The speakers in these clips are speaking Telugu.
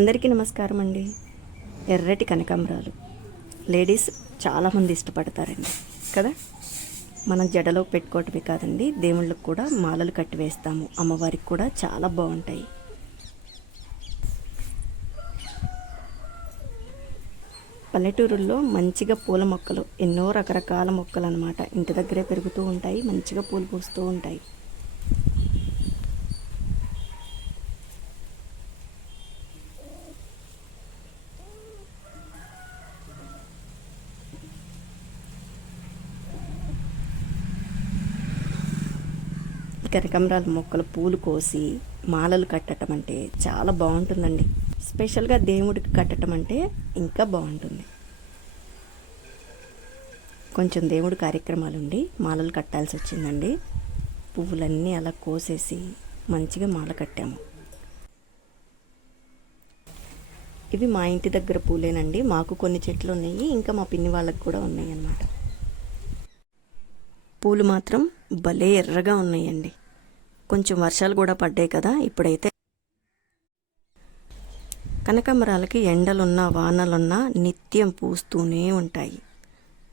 అందరికీ నమస్కారం అండి. ఎర్రటి కనకాంబరాలు లేడీస్ చాలామంది ఇష్టపడతారండి కదా. మనం జడలో పెట్టుకోవటమే కాదండి, దేవుళ్ళకు కూడా మాలలు కట్టి వేస్తాము. అమ్మవారికి కూడా చాలా బాగుంటాయి. పల్లెటూరుల్లో మంచిగా పూల మొక్కలు, ఎన్నో రకరకాల మొక్కలు అన్నమాట ఇంటి దగ్గరే పెరుగుతూ ఉంటాయి. మంచిగా పూలు పూస్తూ ఉంటాయి. కనకాంబరాల మొక్కలు పూలు కోసి మాలలు కట్టడం అంటే చాలా బాగుంటుందండి. స్పెషల్గా దేవుడికి కట్టడం అంటే ఇంకా బాగుంటుంది. కొంచెం దేవుడి కార్యక్రమాలు ఉండి మాలలు కట్టాల్సి వచ్చిందండి. పువ్వులన్నీ అలా కోసేసి మంచిగా మాల కట్టాము. ఇవి మా ఇంటి దగ్గర పూలేనండి. మాకు కొన్ని చెట్లు ఉన్నాయి, ఇంకా మా పిన్ని వాళ్ళకి కూడా ఉన్నాయి అన్నమాట. పూలు మాత్రం భలే ఎర్రగా ఉన్నాయండి. కొంచెం వర్షాలు కూడా పడ్డాయి కదా. ఇప్పుడైతే కనకాంబరాలకి ఎండలున్నా వానలున్నా నిత్యం పూస్తూనే ఉంటాయి.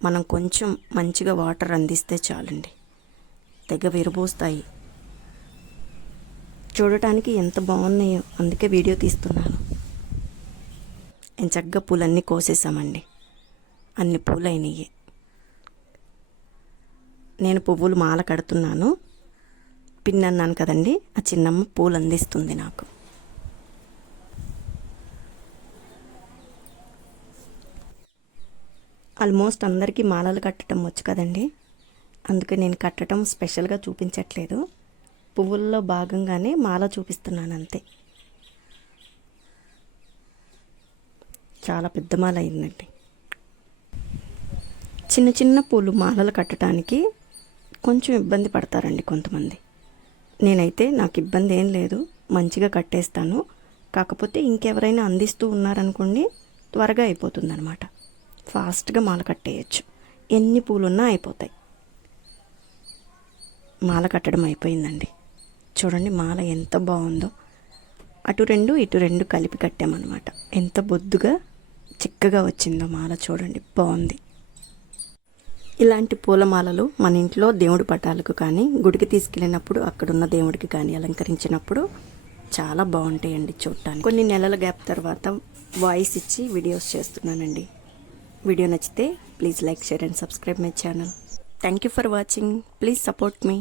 మనం కొంచెం మంచిగా వాటర్ అందిస్తే చాలండి, తెగ విరబూస్తాయి. చూడటానికి ఎంత బాగున్నాయో, అందుకే వీడియో తీస్తున్నాను. ఎంచక్కగా పూలన్నీ కోసేసామండి. అన్ని పూలు అయినాయి. నేను పువ్వులు మాల కడుతున్నాను. పిన్ అన్నాను కదండి, ఆ చిన్నమ్మ పూలు అందిస్తుంది నాకు. ఆల్మోస్ట్ అందరికీ మాలలు కట్టడం వచ్చు కదండి, అందుకే నేను కట్టడం స్పెషల్గా చూపించట్లేదు. పువ్వుల్లో భాగంగానే మాల చూపిస్తున్నాను అంతే. చాలా పెద్ద మాల అయిందండి. చిన్న చిన్న పూలు మాలలు కట్టడానికి కొంచెం ఇబ్బంది పడతారండి కొంతమంది. నేనైతే నాకు ఇబ్బంది ఏం లేదు, మంచిగా కట్టేస్తాను. కాకపోతే ఇంకెవరైనా అందిస్తూ ఉన్నారనుకోండి, త్వరగా అయిపోతుంది అనమాట. ఫాస్ట్గా మాల కట్టేయచ్చు. ఎన్ని పూలున్నా అయిపోతాయి. మాల కట్టడం అయిపోయిందండి. చూడండి మాల ఎంత బాగుందో. అటు రెండు ఇటు రెండు కలిపి కట్టామన్నమాట. ఎంత బొద్దుగా చిక్కగా వచ్చిందో మాల చూడండి, బాగుంది. ఇలాంటి పూలమాలలు మన ఇంట్లో దేవుడి పటాలకు కానీ, గుడికి తీసుకెళ్ళినప్పుడు అక్కడున్న దేవుడికి కానీ అలంకరించినప్పుడు చాలా బాగుంటాయండి చూడటానికి. కొన్ని నెలల గ్యాప్ తర్వాత వాయిస్ ఇచ్చి వీడియోస్ చేస్తున్నానండి. వీడియో నచ్చితే please like, share and subscribe my channel. Thank you for watching. Please support me.